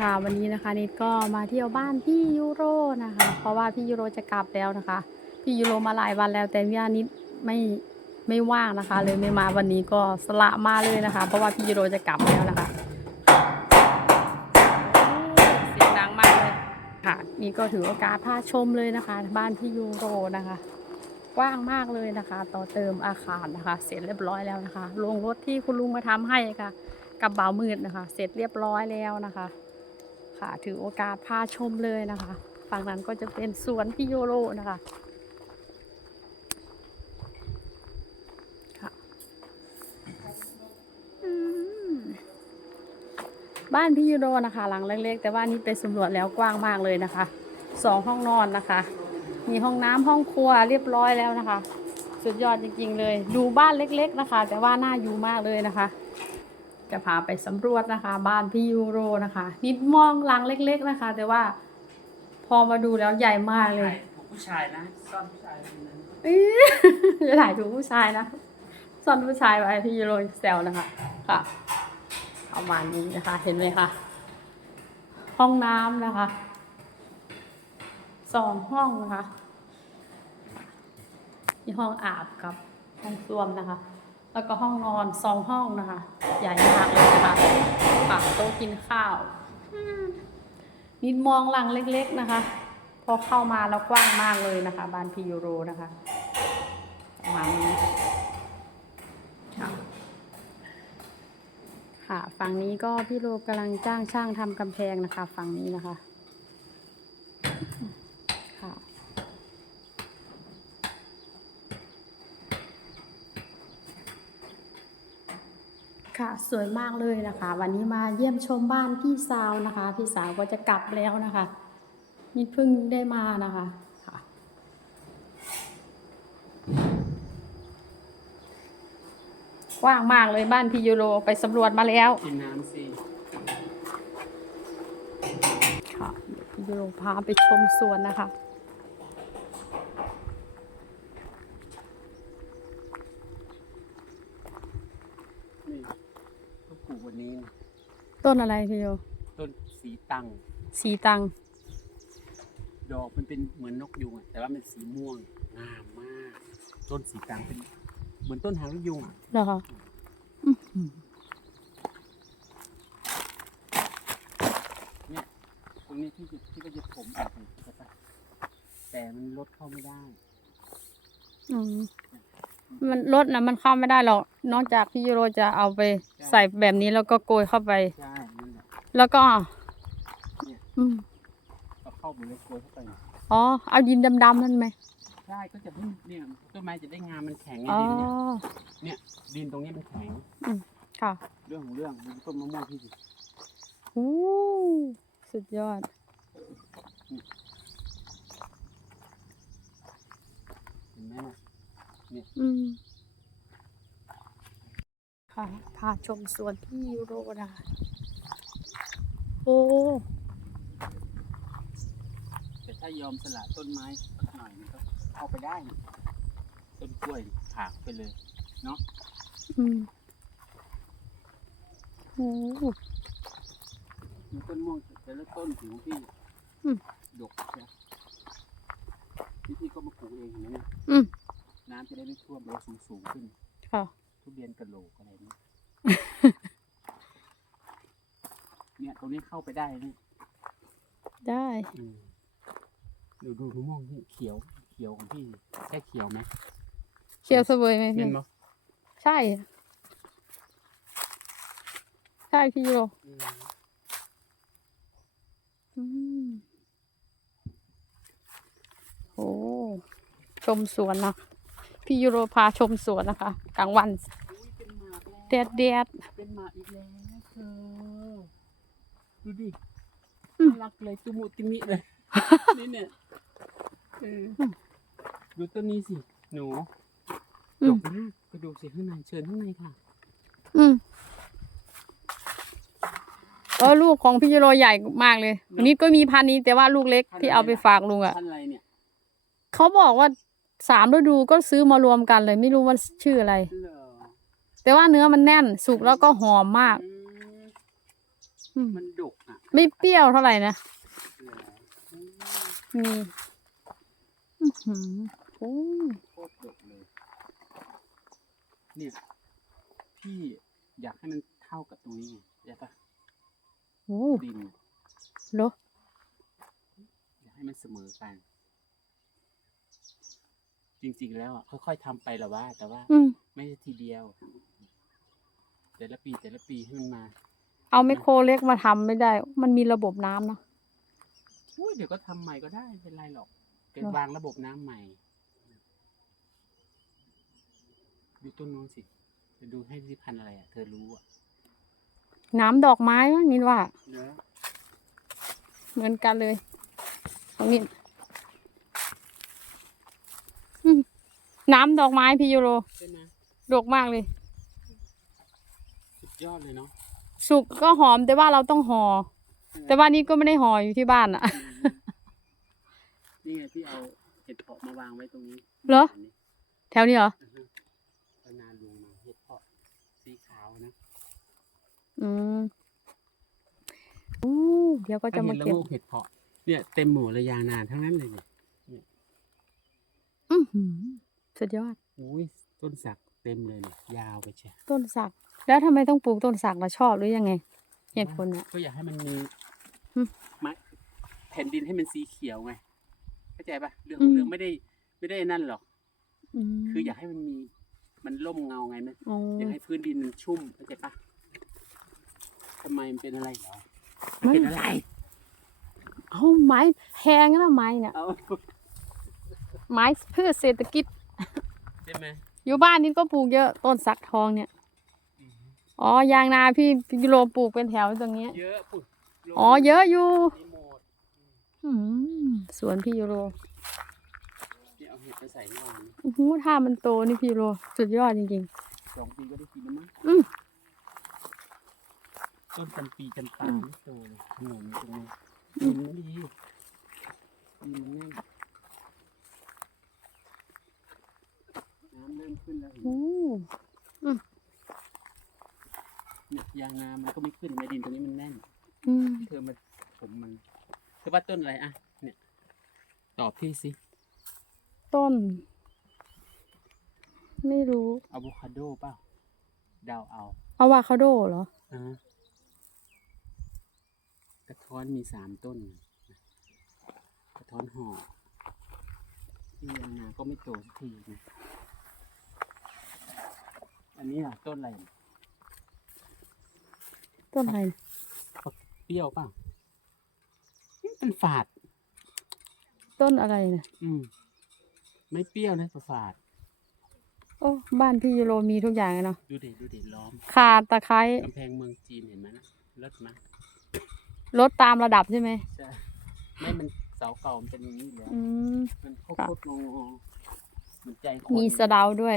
ค่ะวันนี้นะคะนิดก็มาเที่ยวบ้านพี่ยูโรนะคะ เพราะว่าพี่ยูโรจะกลับแล้วนะคะ พี่ยูโรมาหลายวันแล้วแต่ว่านิดไม่ไม่ว่างนะคะ เลยไม่มาวันนี้ก็สละมาเลยนะคะ เพราะว่าพี่ยูโรจะกลับแล้วนะคะเสียงดังมากเลยค่ะนี่ก็ถือโอกาสพาชมเลยนะคะ บ้านพี่ยูโรนะคะกว้างมากเลยนะคะ ต่อเติมอาคารนะคะ เสร็จเรียบร้อยแล้วนะคะลงรถที่คุณลุงมาทำให้ค่ะ กับเบามืดนะคะ เสร็จเรียบร้อยแล้วนะคะ ค่ะ ถือโอกาสพาชมเลยนะคะ ฝั่งนั้นก็จะเป็นสวนพี่โยโรนะคะค่ะบ้านพี่ยูโรนะคะ หลังเล็กๆ แต่ว่านี่ไปสำรวจแล้วกว้างมากเลยนะคะสองห้องนอนนะคะ มีห้องน้ำห้องครัวเรียบร้อยแล้วนะคะ สุดยอดจริงๆเลย ดูบ้านเล็ก ๆนะคะ แต่ว่าน่าอยู่มากเลยนะคะ จะพาไปสำรวจนะคะ บ้านพี่ยูโรนะคะ นิดมองหลังเล็ก ๆนะคะ แต่ว่าพอมาดูแล้วใหญ่มากเลยถูกผู้ชายนะซ่อนผู้ชายคนนั้นอื้อจะถ่ายถูกผู้ชายนะซ่อนผู้ชายไว้พี่ยูโรแซวนะคะค่ะประมาณนี้นะคะ เห็นไหมคะห้องน้ำนะคะสองห้องนะคะมีห้องอาบกับห้องส้วมนะคะ แล้วก็ห้องนอนสองห้องนะคะ ใหญ่มากเลยนะคะค่ะโต๊ะกินข้าวนิดมองหลังเล็กๆนะคะ พอเข้ามาแล้วกว้างมากเลยนะคะ บ้านพียูโรนะคะประมาณนี้ค่ะ ฝั่งนี้ก็พี่โรกำลังจ้างช่างทำกำแพงนะคะ ฝั่งนี้นะคะ ค่ะสวยมากเลยนะคะ วันนี้มาเยี่ยมชมบ้านพี่สาวนะคะ พี่สาวก็จะกลับแล้วนะคะ นี่เพิ่งได้มานะคะค่ะกว้างมากเลยบ้านพี่ยูโรไปสำรวจมาแล้วกินน้ำสิค่ะเดี๋ยวพี่ยูโรพาไปชมสวนนะคะ นี่ก็ ปลูกวันนี้นะต้นอะไรพี่โย ต้นสีตัง สีตัง ดอกมันเป็นเหมือนนกยุงอะแต่ว่ามันสีม่วงงามมาก ต้นสีตังเป็น เหมือนต้นหางนกยุงอะเหรอคะอื้อหือเนี่ยตรงนี้ที่จะที่ก็จะถมออกนี่ใช่ปะแต่มันลดเข้าไม่ได้ อืม มันรถนะมันเข้าไม่ได้หรอกนอกจากพี่ยูโรจะเอาไปใส่แบบนี้แล้วก็โกยเข้าไป ใช่นั่นแหละแล้วก็เนี่ยอืมก็เข้าไปเลยโกยเข้าไปอ๋อ เอาดินดำๆนั่นไหมใช่ก็จะเพิ่งเนี่ยต้นไม้จะได้งามมันแข็งไงอ๋อ ดินเนี่ยเนี่ยดินตรงนี้มันแข็งค่ะเรื่องของเรื่องมันต้นมะม่วงที่สิอู้สุดยอด เห็นไหมน่ะ อืมค่ะพาชมสวนพี่ยูโรนะคะโอ้แต่ถ้ายอมสละต้นไม้สักหน่อยมันก็เข้าไปได้นะต้นกล้วยถากไปเลย เนาะอืมโอ้มีต้นม่วงแต่ละต้นผิวที่อืมดกใช่วิธีก็มาปลูกเองเห็นไหมเนี่ยอืม น้ำจะได้ไม่ท่วมเราสูงสูงๆขึ้นค่ะทุเรียนกระโหลกอะไรเนี่ยเนี่ยตรงนี้เข้าไปได้เนี่ยได้อืมดูดูมะม่วงที่เขียวเขียวของพี่ใช่เขียวไหมเขียวเสวยไหมเห็พี่นไหมใช่ ใช่พี่ยูโรอืมอืมโอ้ชมสวนนะ พี่ยูโรพาชมสวนนะคะ กลางวันอุ้ยเป็นหมากแล้วแดดแดดเป็นหมาอีกแล้วเธอดูดิอืมน่ารักเลยตุมุติมิเลยนี่เนี่ยเออดูต้นนี้สิ หนูอืดมกมากไปดูสิข้างในเชิญข้างในค่ะ อืมเออลูกของพี่ยูโรใหญ่มากเลยวันนี้ก็มีพันธุ์นี้แต่ว่าลูกเล็กที่เอาไปฝากลุงอะพันธุ์อะไรเนี่ย เขาบอกว่า สามฤดูก็ซื้อมารวมกันเลยไม่รู้ว่าชื่ออะไร เหรอแต่ว่าเนื้อมันแน่นสุกแล้วก็หอมมากอืมอืมมันดกอะไม่เปรี้ยวเท่าไหร่นะเหลือมีอื้อหือโอ้โคตรดกเลยเนี่ยพี่อยากให้มันเท่ากับตรงนี้ไงเข้าใจปะโหดิน เหรออยากให้มันเสมอกันจ ริง ๆ แล้วอะค่อยๆทำไปละว่า แต่ว่า อืมไม่ใช่ทีเดียว แต่ละปีแต่ละปีให้มันมาเอาไมโครเล็กมาทำไม่ได้ มันมีระบบน้ำเนาะ อุ้ยเดี๋ยวก็ทำใหม่ก็ได้ไม่เป็นไรหรอกเป็นเหรอ วางระบบน้ำใหม่ดูต้นนู้นสิไปดูให้ที่พันธุ์อะไรอะ เธอรู้อะน้ำดอกไม้วะนินว่า เนื้อเหมือนกันเลยของนินอืม น้ำดอกไม้พี่ยูโรใช่ไหมดกมากเลย สุดยอดเลยเนาะสุกก็หอมแต่ว่าเราต้องห่อแต่ว่านี่ก็ไม่ได้ห่ออยู่ที่บ้านอะนี่ไงพี่เอาเห็ดเพาะมาวางไว้ตรงนี้เหรอนนี้แถวนี้เหรออือฮึเอานาลุงมาเห็ดเพาะสีขาวนะอืมอู้เดี๋ยวก็จะมาถ้ห็นแล้วเก็บลูกเห็ดเพาะเนี่ยเต็มหมู่เลยยางนานทั้งนั้นเลยเนี่ยอื้อหือ สุดยอด อุ้ยต้นสักเต็มเลยเนี่ยยาวไปเชียต้นสัก แล้วทำไมต้องปลูกต้นสักล่ะชอบหรือยังไงเหตุผลเนี่ยก็อยากให้มันมีอืมไม้แผ่นดินให้มันสีเขียวไงเข้าใจปะเรื่องอืม เรื่องไม่ได้ไม่ได้นั่นหรอก มคืออยากให้มันมีมันร่มเงาไงมันอ๋ออยากให้พื้นดินมันชุ่มเข้าใจปะทำไมมันเป็นอะไรเหรอไม่เป็นอะไรเอาไม้แพงนะไม้เนี่ยเอาไม้เพื่อเศรษฐกิจ ใช่ไหมอยู่บ้านนี่ก็ปลูกเยอะต้นสักทองเนี่ย อ๋อยางนาพี่พี่กิโลปลูกเป็นแถวตรงเนี้ย เยอะปุ๊บลงอ๋อเยอะอยู่มีหมดอืมสวนพี่ยูโรที่เอาเห็ดไปใส่นอนโอ้โหถ้ามันโตนี่พี่ยูโรสุดยอดจริงสองปีก็ได้กินแล้วมั้งอืมต้นจำปีจำปาไม่โตเลยขนมตรงนี้ดินไม่ดีดินมันแน่นน้ำเริ่มขึ้นแล้วเห็น ๆโอ้ เนี่ยยางนามันก็ไม่ขึ้นในดินตรงนี้มันแน่นอืมเธอมาผมมันเธอว่าต้นอะไรอะ เนี่ย ตอบพี่สิต้น ไม่รู้อะโวคาโดเปล่าเดาเอาอะวาคาโดเหรอ อ่ากระท้อนมีสามต้นนะกระท้อนห่อที่ยางนาก็ไม่โตสักทีนะ อันนี้อะต้นอะไรต้นอะไรเปรี้ยวเปล่ามันฝาด ต้นอะไรนะอืม ไม่เปรี้ยวนะฝาด โอ้บ้านพี่ยูโรมีทุกอย่างเลยเนาะดูดิดูดิล้อมขาตะไคร้กำแพงเมืองจีนเห็นไหมนะเลิศไหมลดตามระดับใช่ไหมใช่ไม่มันเสาเก่ามันเป็นอย่างนี้อยู่แล้วอืมมันโคตรๆงงๆเหมือนใจคนมีสะเดาด้วย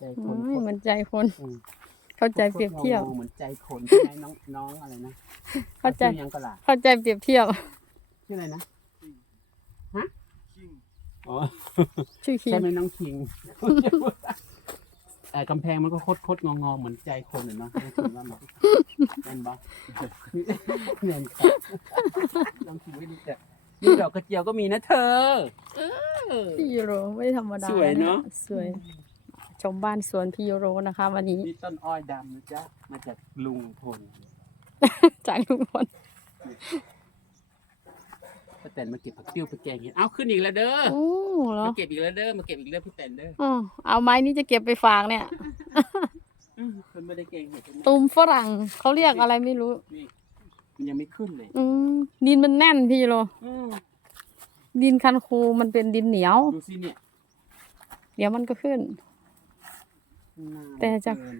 อืมใจอืคนมเหมือนใจคน อืมเข้าใจเปรียบเทียบโคตรงงๆเหมือนใจคนใช่ไหมน้องน้องอะไรนะเข้าใจ ชื่อยังกะล่ะเข้าใจเปรียบเทียบ ชื่ออะไรนะฮะอ๋อ ชื่อคิใช่งไหมน้องคิงเอ่อกำแพงมันก็โคตรโคตรงองๆเหมือนใจคนเห็นไหมน้องคิงว่ามันแน่นบ่แน่นครับน้องคิงไม่ดีแต่นี่ดอกกระเจียวก็มีนะเธอ พี่ยูโรไม่ธรรมดาสวยเนอะ สวยช มบ้านสวนพี่ยูโรนะคะ วันนี้ นี่ต้นอ้อยดำนะจ๊ะมาจากลุงพลจากลุงพลป้าแตนมาเก็บผักติ้วไปแกงเห็ดเอ้าขึ้นอีกแล้วเด้อ โอ้เหรอมาเก็บอีกแล้วเด้อ มาเก็บอีกแล้วพี่แตนเด้ออ๋อเอาไม้นี้จะเก็บไปฝากเนี่ย อืมคนไม่ได้แกงเห็ดใช่ไหมตุ่มฝรั่งเขาเรียกอะไรไม่รู้ นี่มันยังไม่ขึ้นเลยอืมดินมันแน่นพี่ยูโรอืมดินคันคูมันเป็นดินเหนียว ดูสิเนี่ย เดี๋ยวมันก็ขึ้น นานแต่จะ เกิน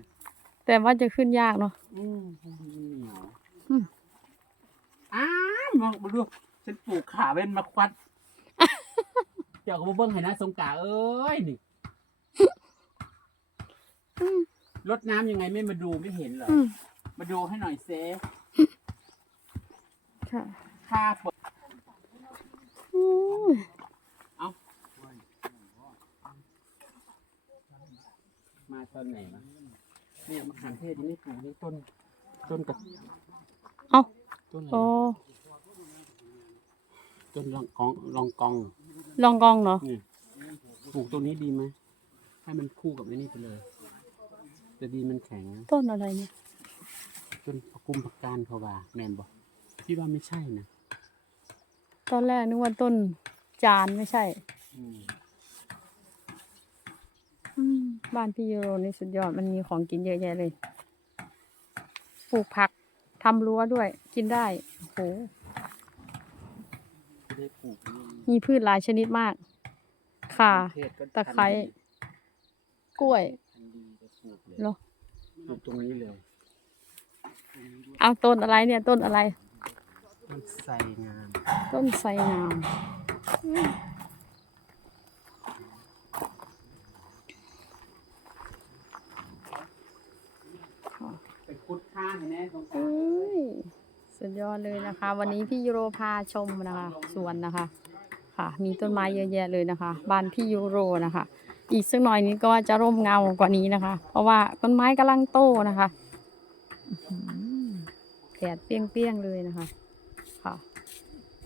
แต่ว่าจะขึ้นยากเนาะ อืมมันเหนียวอืม อ้าวมองมาดูฉันปลูกขาเป็นมาควัด เดี๋ยวก็มาเบิ้งให้นะสงกราเอ้ยนี่รดน้ำยังไงไม่มาดูไม่เห็นเหรอ อืมมาดูให้หน่อยเซค่ะค่าฝนอู้ย เอามาตอนไหนวะเนี่ยมะขามเทศยังไม่ปลูกนี่ต้นต้นกับเอาต้นต้นอะไรโอ้นะต้นลองกองลองกองลองกองเนาะนี่ปลูกตรงนี้ดีไหมให้มันคู่กับไอ้นี่ไปเลย แต่ดีมันแข็งนะต้นอะไรเนี่ย ต้นกุมผักกานเขาว่าแมนบอกพี่ว่าไม่ใช่นะตอนแรกนึกว่าต้นจานไม่ใช่ อืมอืม บ้านพี่ยูโรนี่สุดยอดมันมีของกินเยอะแยะเลย ปลูกผักทำรั้วด้วย กินได้โอ้โหไม่ได้ปลูกนี่มีพืชหลายชนิดมากค่ะเทศก็ตะไคร้กล้วยพันธุ์ดีก็ปลูกเลยเหรอปลูกตรงนี้เลย เอาต้นอะไรเนี่ย ต้นอะไร ต้นไทรงาม ต้นไทรงามอืมค่ะ ไปางแน่ตรงกลางอุ้ยสุดยอดเลยนะคะ วันนี้พี่ยูโรพาชมนะคะสวนนะคะ ค่ะ มีต้นไม้เยอะแยะเลยนะคะ บ้านพี่ยูโรนะคะ อีกสักหน่อยนี้ก็จะร่มเงากว่านี้นะคะ เพราะว่าต้นไม้กำลังโตนะคะอื้อหือแดดเปรี้ยงๆเลยนะคะ ค่ะ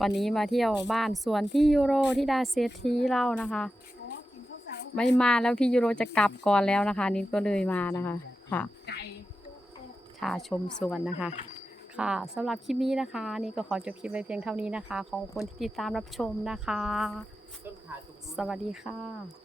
วันนี้มาเที่ยวบ้านสวนพี่ยูโรที่ดาเซทีเรานะคะ ไม่มาแล้วพี่ยูโรจะกลับก่อนแล้วนะคะนี่ก็เลยมานะคะ ค่ะ ชาชมสวนนะคะ ค่ะสำหรับคลิปนี้นะคะ นี่ก็ขอจบคลิปไว้เพียงเท่านี้นะคะ ของคนที่ติดตามรับชมนะคะ สวัสดีค่ะ